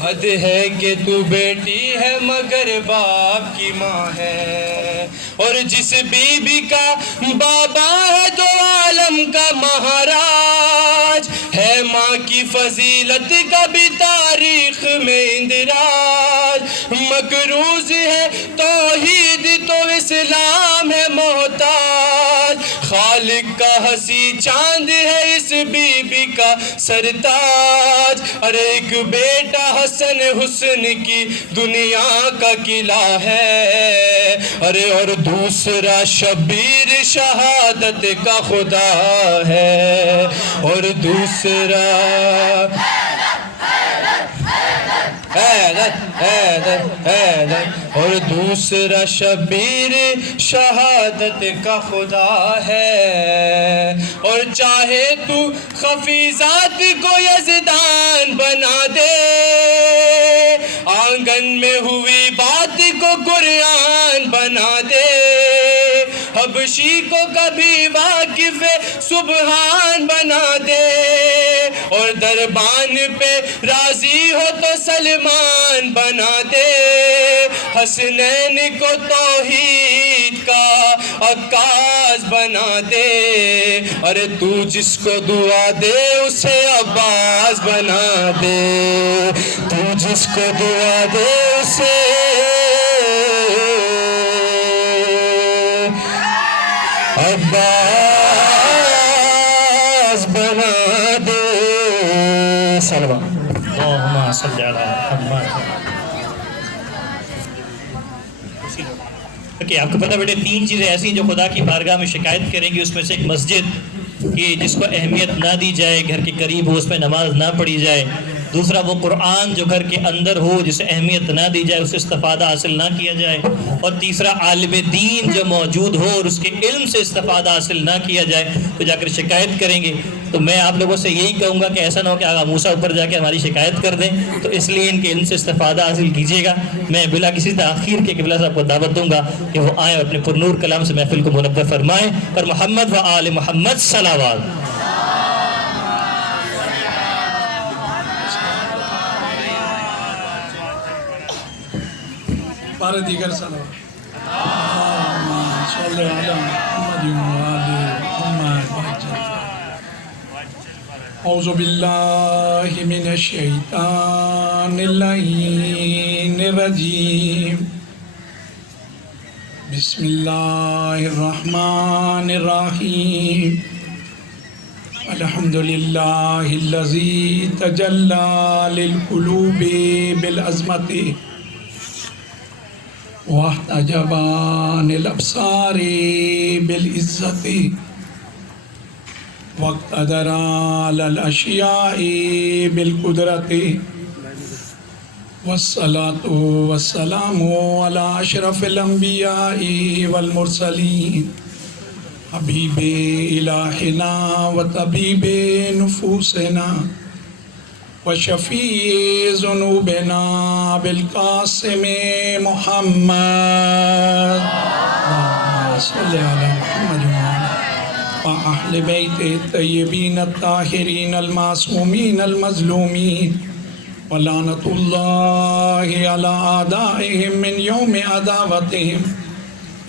حد ہے کہ تو بیٹی ہے مگر باپ کی ماں ہے، اور جس بی بی کا بابا ہے دو عالم کا مہاراج ہے، ماں کی فضیلت کا بھی تاریخ میں اندراج، مکروز ہے توحید تو اسلام ہے محتاج، خالق کا حسی چاند ہے اس بی بی کا سرتاج، ارے ایک بیٹا حسن حسن کی دنیا کا قلعہ ہے، ارے اور دوسرا شبیر شہادت کا خدا ہے، اور دوسرا اور دوسرا شبیر شہادت کا خدا ہے، اور چاہے تو خفی ذات کو یزدان بنا دے، آنگن میں ہوئی بات کو قرآن بنا دے، حبشی کو کبھی واقف سبحان بنا دے، اور دربان پہ راضی ہو تو سلمان بنا دے، حسنین کو توحید کا عکاس بنا دے، ارے تو جس کو دعا دے اسے عباس بنا دے، تو جس کو دعا دے اسے عباس بنا دے. سلام اللہم صلی علی محمد. کہ آپ کو پتہ بیٹے 3 چیزیں ایسی ہیں جو خدا کی بارگاہ میں شکایت کریں گی، اس میں سے ایک مسجد کہ جس کو اہمیت نہ دی جائے، گھر کے قریب ہو اس میں نماز نہ پڑھی جائے، دوسرا وہ قرآن جو گھر کے اندر ہو جسے اہمیت نہ دی جائے، اسے استفادہ حاصل نہ کیا جائے، اور تیسرا عالم دین جو موجود ہو اور اس کے علم سے استفادہ حاصل نہ کیا جائے تو جا کر شکایت کریں گے. تو میں آپ لوگوں سے یہی کہوں گا کہ ایسا نہ ہو کہ آقا موسیٰ اوپر جا کے ہماری شکایت کر دیں، تو اس لیے ان کے علم سے استفادہ حاصل کیجیے گا. میں بلا کسی تاخیر کے قبلہ صاحب کو دعوت دوں گا کہ وہ آئیں اور اپنے پرنور کلام سے محفل کو منور فرمائیں، اور محمد و آل محمد صلوات. بارہ دیگر صلوات. اللہم صلی علی محمد و آل محمد. اعوذ باللہ من الشیطان اللعین الرجیم. بسم اللہ الرحمن الرحیم. الحمدللہ الذی تجلی للقلوب بالعظمت واحتجب عن الابصار بالعزت واقتدر على الاشیاء بالقدرت والصلاة والسلام على اشرف الانبیاء والمرسلین حبیب الہنا وطبیب نفوسنا وشفیع ذنوبنا بالقاسم محمد. اللہم صلی علی محمد وآل بیت الطیبین الطاہرین المعصومین المظلومین ولعنۃ اللہ علی اعدائہم من یوم عداوتہم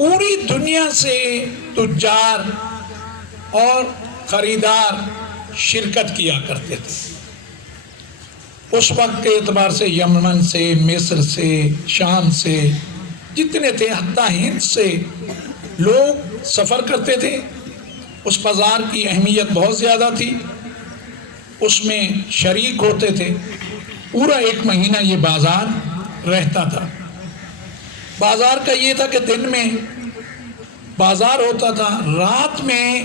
پوری دنیا سے تجار اور خریدار شرکت کیا کرتے تھے. اس وقت کے اعتبار سے یمن سے، مصر سے، شام سے جتنے تھے، حتیٰ ہند سے لوگ سفر کرتے تھے. اس بازار کی اہمیت بہت زیادہ تھی، اس میں شریک ہوتے تھے. پورا 1 مہینہ یہ بازار رہتا تھا. بازار کا یہ تھا کہ دن میں بازار ہوتا تھا، رات میں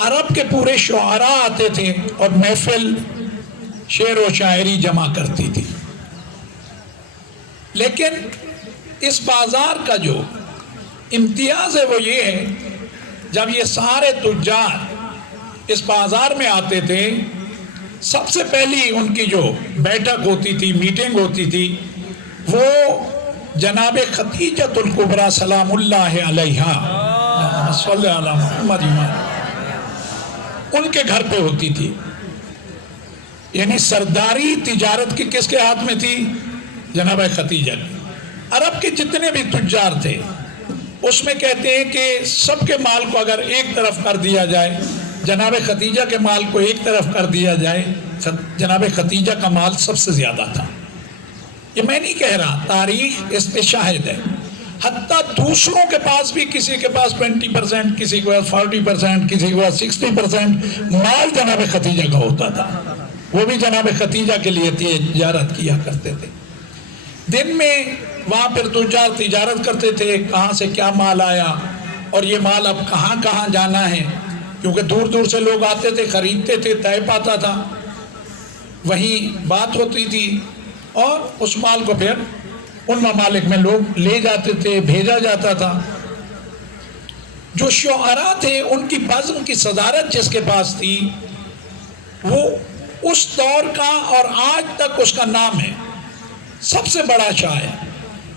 عرب کے پورے شعراء آتے تھے اور محفل شعر و شاعری جمع کرتی تھی. لیکن اس بازار کا جو امتیاز ہے وہ یہ ہے، جب یہ سارے تجار اس بازار میں آتے تھے، سب سے پہلی ان کی جو بیٹھک ہوتی تھی، میٹنگ ہوتی تھی، وہ جناب خدیجۃ الکبریٰ سلام اللہ علیہا صلی اللہ علیہ محمد ان کے گھر پہ ہوتی تھی. یعنی سرداری تجارت کی کس کے ہاتھ میں تھی؟ جناب خدیجہ کی. عرب کے جتنے بھی تجار تھے، اس میں کہتے ہیں کہ سب کے مال کو اگر ایک طرف کر دیا جائے، جناب خدیجہ کے مال کو ایک طرف کر دیا جائے، جناب خدیجہ کا مال سب سے زیادہ تھا. یہ میں نہیں کہہ رہا، تاریخ اس پہ شاہد ہے. حتیٰ دوسروں کے پاس بھی، کسی کے پاس 20%، کسی کے پاس 40%، کسی کے پاس 60% مال جناب خدیجہ کا ہوتا تھا. وہ بھی جناب خدیجہ کے لیے تجارت کیا کرتے تھے. دن میں وہاں پھر تجار تجارت کرتے تھے، کہاں سے کیا مال آیا اور یہ مال اب کہاں کہاں جانا ہے، کیونکہ دور دور سے لوگ آتے تھے، خریدتے تھے، طے پاتا تھا، وہیں بات ہوتی تھی اور اس مال کو پھر ان ممالک میں لوگ لے جاتے تھے، بھیجا جاتا تھا. جو شعراء تھے ان کی بزم کی صدارت جس کے پاس تھی، وہ اس دور کا اور آج تک اس کا نام ہے سب سے بڑا شاعر.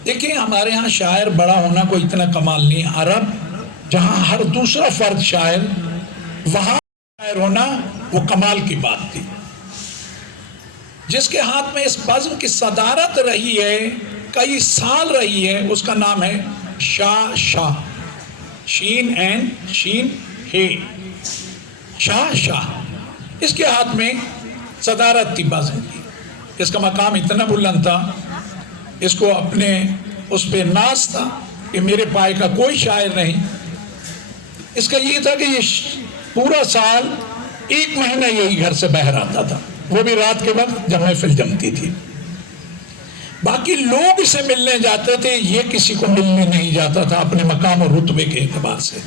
دیکھیں ہمارے ہاں شاعر بڑا ہونا کوئی اتنا کمال نہیں. عرب جہاں ہر دوسرا فرد شاعر، وہاں شاعر ہونا وہ کمال کی بات تھی. جس کے ہاتھ میں اس بزم کی صدارت رہی ہے، کئی سال رہی ہے، اس کا نام ہے شاہ. شین این شین ہے، شاہ. اس کے ہاتھ میں صدارت تھی بزم کی. اس کا مقام اتنا بلند تھا، اس کو اپنے اس پہ ناز تھا کہ میرے پائے کا کوئی شاعر نہیں. اس کا یہ تھا کہ یہ پورا سال 1 مہینہ یہی گھر سے باہر آتا تھا، وہ بھی رات کے وقت جب محفل جمتی تھی. باقی لوگ اسے ملنے جاتے تھے، یہ کسی کو ملنے نہیں جاتا تھا اپنے مقام اور رتبے کے اعتبار سے.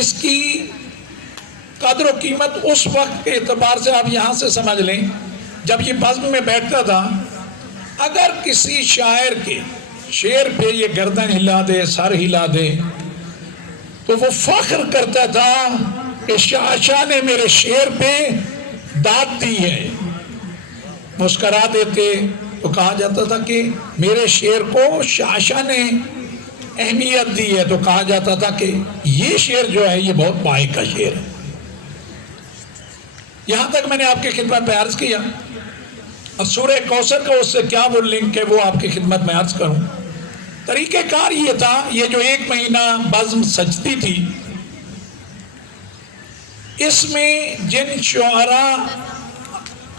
اس کی قدر و قیمت اس وقت کے اعتبار سے آپ یہاں سے سمجھ لیں، جب یہ بزم میں بیٹھتا تھا، اگر کسی شاعر کے شعر پہ یہ گردن ہلا دے، سر ہلا دے، تو وہ فخر کرتا تھا کہ شاہ نے میرے شعر پہ داد دی ہے. مسکرا دیتے تو کہا جاتا تھا کہ میرے شعر کو شاہ نے اہمیت دی ہے، تو کہا جاتا تھا کہ یہ شعر جو ہے یہ بہت پائے کا شعر ہے. یہاں تک میں نے آپ کی خدمت میں عرض کیا. اب سورہ کوثر کا اس سے کیا وہ لنک ہے وہ آپ کی خدمت میں عرض کروں. طریقہ کار یہ تھا، یہ جو 1 مہینہ بزم سجتی تھی، اس میں جن شعراء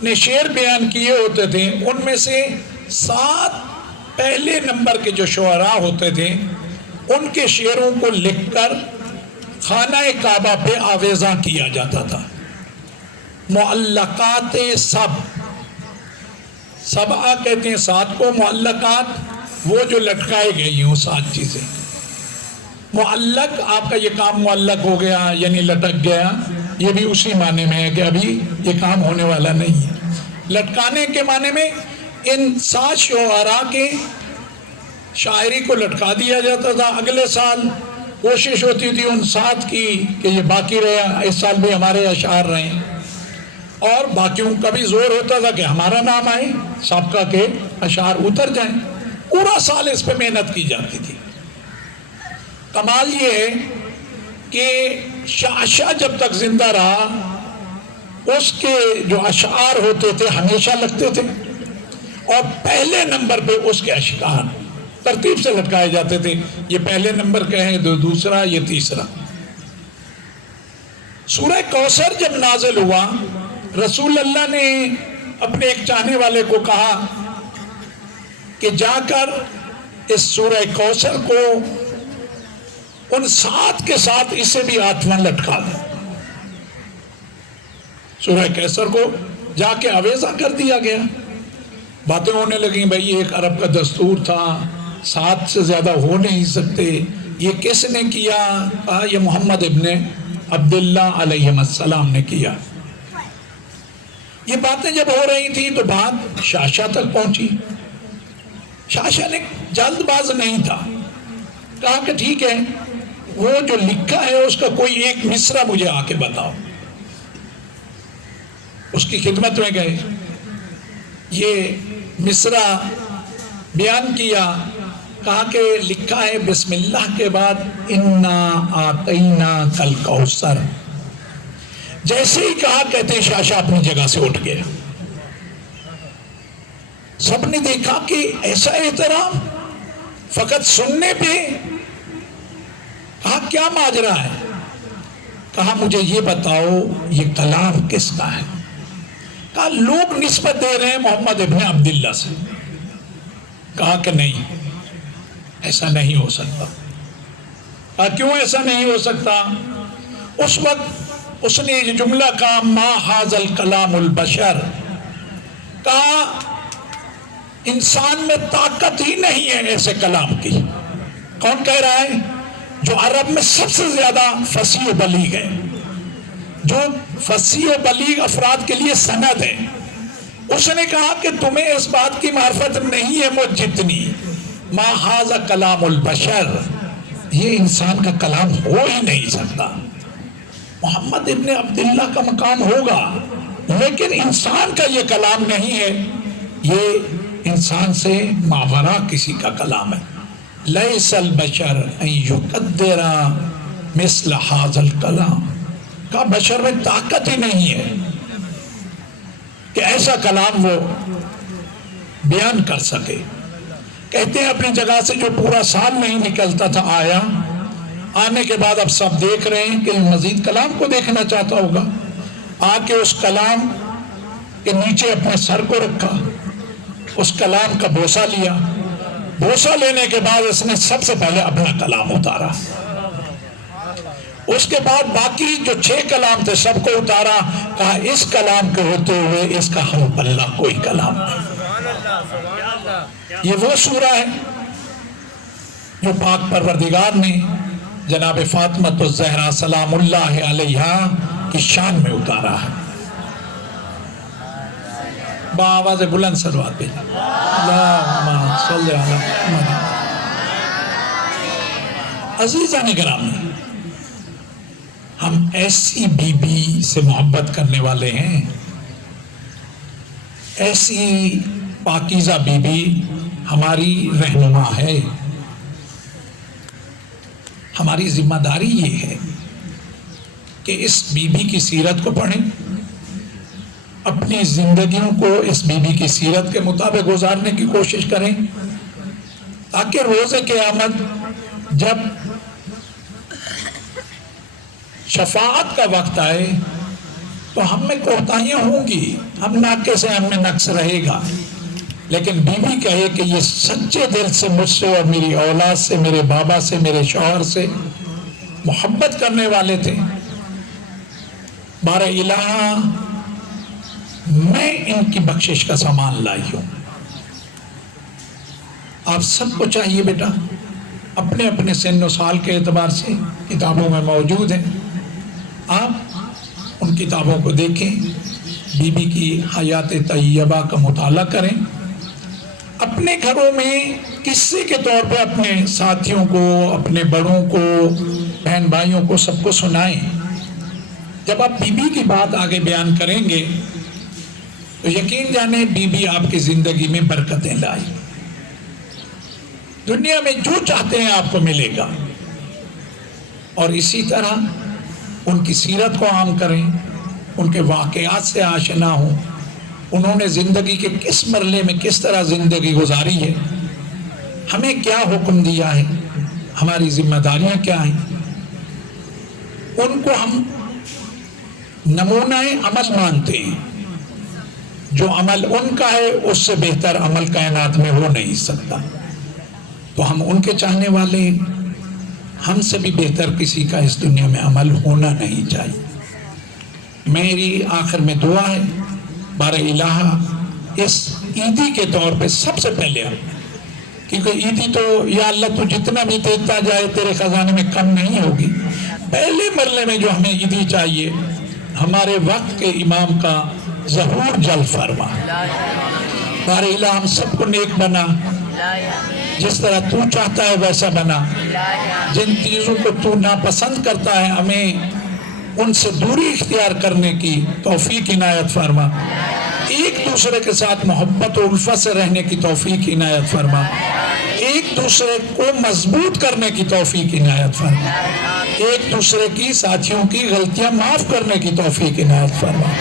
نے شعر بیان کیے ہوتے تھے، ان میں سے 7 پہلے نمبر کے جو شعراء ہوتے تھے، ان کے شعروں کو لکھ کر خانہ کعبہ پہ آویزاں کیا جاتا تھا. معلقات سبعہ کہتے ہیں 7 کو. معلقات وہ جو لٹکائے گئی ہوں 7 چیزیں. معلق آپ کا یہ کام معلق ہو گیا یعنی لٹک گیا، یہ بھی اسی معنی میں ہے کہ ابھی یہ کام ہونے والا نہیں ہے. لٹکانے کے معنی میں ان 7 شعراء کے شاعری کو لٹکا دیا جاتا تھا. اگلے سال کوشش ہوتی تھی ان 7 کی کہ یہ باقی رہا، اس سال بھی ہمارے اشعار رہیں، اور باقیوں کا بھی زور ہوتا تھا کہ ہمارا نام آئے، سابقہ کے اشعار اتر جائیں. پورا سال اس پہ محنت کی جاتی تھی. کمال یہ ہے کہ شاہ جب تک زندہ رہا، اس کے جو اشعار ہوتے تھے ہمیشہ لگتے تھے، اور پہلے نمبر پہ اس کے اشکار ترتیب سے لٹکائے جاتے تھے. یہ پہلے نمبر کے ہیں، دوسرا، یہ تیسرا. سورہ کوثر جب نازل ہوا، رسول اللہ نے اپنے ایک چاہنے والے کو کہا کہ جا کر اس سورہ کوثر کو ان 7 کے ساتھ اسے بھی 8واں لٹکا دے. سورہ کوثر کو جا کے اویزہ کر دیا گیا. باتیں ہونے لگیں، بھائی ایک عرب کا دستور تھا، 7 سے زیادہ ہو نہیں سکتے. یہ کس نے کیا؟ کہا یہ محمد ابن عبداللہ علیہ السلام نے کیا. یہ باتیں جب ہو رہی تھی تو بات شاشہ تک پہنچی. شاشہ نے جلد باز نہیں تھا، کہا کہ ٹھیک ہے، وہ جو لکھا ہے اس کا کوئی ایک مصرع مجھے آ کے بتاؤ. اس کی خدمت میں گئے، یہ مصرع بیان کیا. کہا کہ لکھا ہے بسم اللہ کے بعد انا آتینا کل کوثر. جیسے ہی کہا کہتے شاشہ اپنی جگہ سے اٹھ گیا. سب نے دیکھا کہ ایسا احترام فقط سننے پہ. کہا کیا ماجرا ہے؟ کہا مجھے یہ بتاؤ یہ کلام کس کا ہے؟ کہا لوگ نسبت دے رہے ہیں محمد ابن عبداللہ سے. کہا کہ نہیں، ایسا نہیں ہو سکتا. کہا کیوں ایسا نہیں ہو سکتا؟ اس وقت اس نے یہ جملہ کہا ما ھذا الکلام البشر. کہا انسان میں طاقت ہی نہیں ہے ایسے کلام کی. کون کہہ رہا ہے؟ جو عرب میں سب سے زیادہ فصیح و بلیغ ہے، جو فصیح و بلیغ افراد کے لیے سند ہے. اس نے کہا کہ تمہیں اس بات کی معرفت نہیں ہے مجھ جتنی. ما ھذا کلام البشر، یہ انسان کا کلام ہو ہی نہیں سکتا. محمد ابن عبداللہ کا مقام ہوگا لیکن انسان کا یہ کلام نہیں ہے، یہ انسان سے ماورا کسی کا کلام ہے. لیس البشر ان یقدر مثل ھذا الکلام. کا بشر میں طاقت ہی نہیں ہے کہ ایسا کلام وہ بیان کر سکے. کہتے ہیں اپنی جگہ سے جو پورا سال نہیں نکلتا تھا آیا. آنے کے بعد اب سب دیکھ رہے ہیں کہ مزید کلام کو دیکھنا چاہتا ہوگا. آ کے اس کلام کے نیچے اپنے سر کو رکھا، اس کلام کا بوسہ لیا. بوسہ لینے کے بعد اس نے سب سے پہلے اپنا کلام اتارا. اس کے بعد باقی جو 6 کلام تھے سب کو اتارا. کہا اس کلام کے ہوتے ہوئے اس کا ہم پلہ کوئی کلام نہیں. یہ وہ سورہ ہے جو پاک پروردگار نے جناب فاطمہ الزہرا سلام اللہ علیہا کی شان میں اتارا ہے. بآواز بلند صلوات پہ اللہم صلی علی محمد. عزیزان گرامی، ہم ایسی بی بی سے محبت کرنے والے ہیں، ایسی پاکیزہ بی بی ہماری رہنما ہے. ہماری ذمہ داری یہ ہے کہ اس بی بی کی سیرت کو پڑھیں، اپنی زندگیوں کو اس بی بی کی سیرت کے مطابق گزارنے کی کوشش کریں، تاکہ روز قیامت جب شفاعت کا وقت آئے تو ہم میں کوتاہیاں ہوں گی، ہم ناکے سے ہم میں نقص رہے گا، لیکن بی بی کہے کہ یہ سچے دل سے مجھ سے اور میری اولاد سے، میرے بابا سے، میرے شوہر سے محبت کرنے والے تھے. بار الہ میں ان کی بخشش کا سامان لائی ہوں. آپ سب کو چاہیے بیٹا اپنے اپنے سن و سال کے اعتبار سے کتابوں میں موجود ہیں، آپ ان کتابوں کو دیکھیں، بی بی کی حیات طیبہ کا مطالعہ کریں، اپنے گھروں میں قصے کے طور پہ اپنے ساتھیوں کو، اپنے بڑوں کو، بہن بھائیوں کو سب کو سنائیں. جب آپ بی بی کی بات آگے بیان کریں گے تو یقین جانیں بی بی آپ کی زندگی میں برکتیں لائی. دنیا میں جو چاہتے ہیں آپ کو ملے گا. اور اسی طرح ان کی سیرت کو عام کریں، ان کے واقعات سے آشنا ہوں، انہوں نے زندگی کے کس مرحلے میں کس طرح زندگی گزاری ہے، ہمیں کیا حکم دیا ہے، ہماری ذمہ داریاں کیا ہیں، ان کو ہم نمونہ عمل مانتے ہیں. جو عمل ان کا ہے اس سے بہتر عمل کائنات میں ہو نہیں سکتا، تو ہم ان کے چاہنے والے ہیں. ہم سے بھی بہتر کسی کا اس دنیا میں عمل ہونا نہیں چاہیے. میری آخر میں دعا ہے، بار الہ اس عیدی کے طور پہ سب سے پہلے کیونکہ عیدی تو یا اللہ تو جتنا بھی دیتا جائے تیرے خزانے میں کم نہیں ہوگی. پہلے مرحلے میں جو ہمیں عیدی چاہیے، ہمارے وقت کے امام کا ظہور جلد فرما. بار الہ ہم سب کو نیک بنا، جس طرح تو چاہتا ہے ویسا بنا. جن چیزوں کو تو ناپسند کرتا ہے ہمیں ان سے دوری اختیار کرنے کی توفیق عنایت فرما. ایک دوسرے کے ساتھ محبت و الفت سے رہنے کی توفیق عنایت فرما. ایک دوسرے کو مضبوط کرنے کی توفیق عنایت فرما. ایک دوسرے کی ساتھیوں کی غلطیاں معاف کرنے کی توفیق عنایت فرما.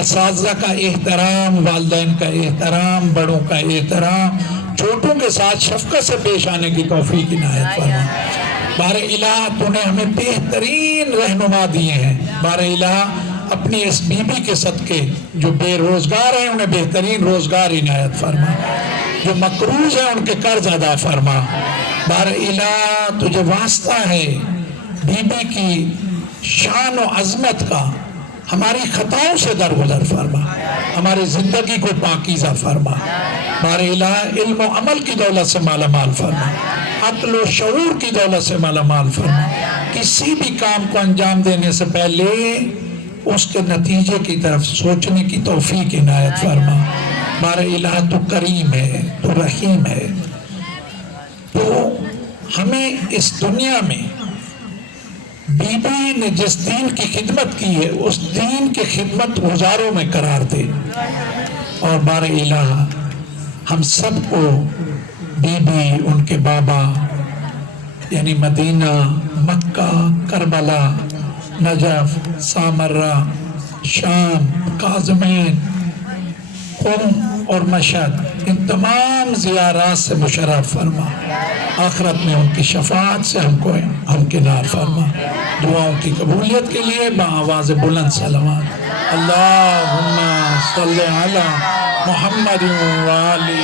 اساتذہ کا احترام، والدین کا احترام، بڑوں کا احترام، چھوٹوں کے ساتھ شفقت سے پیش آنے کی توفیق عنایت فرما. بار الہ تو نے ہمیں بہترین رہنما دیے ہیں. بار الہ اپنی اس بی بی کے صدقے جو بے روزگار ہیں انہیں بہترین روزگار عنایت فرما. جو مقروض ہیں ان کے قرض ادا فرما. بار الہ تجھے واسطہ ہے بی بی کی شان و عظمت کا، ہماری خطاؤں سے درگزر فرما، ہماری زندگی کو پاکیزہ فرما. بار الہ علم و عمل کی دولت سے مالا مال فرما، عقل و شعور کی دولت سے مالا مال فرما. کسی بھی کام کو انجام دینے سے پہلے اس کے نتیجے کی طرف سوچنے کی توفیق عنایت فرما. بار الہ تو کریم ہے، تو رحیم ہے. تو ہمیں اس دنیا میں بی بی نے جس دین کی خدمت کی ہے اس دین کی خدمت گزاروں میں قرار دے. اور بار الہ ہم سب کو بی بی، ان کے بابا یعنی مدینہ، مکہ، کربلا، نجف، سامرہ، شام، کاظمین، قم اور مشہد، ان تمام زیارات سے مشرف فرما. آخرت میں ان کی شفاعت سے ہم کو ہمکنار فرما. دعاؤں کی قبولیت کے لیے بآواز بلند صلوات. اللہم صلی علی محمد و آلہ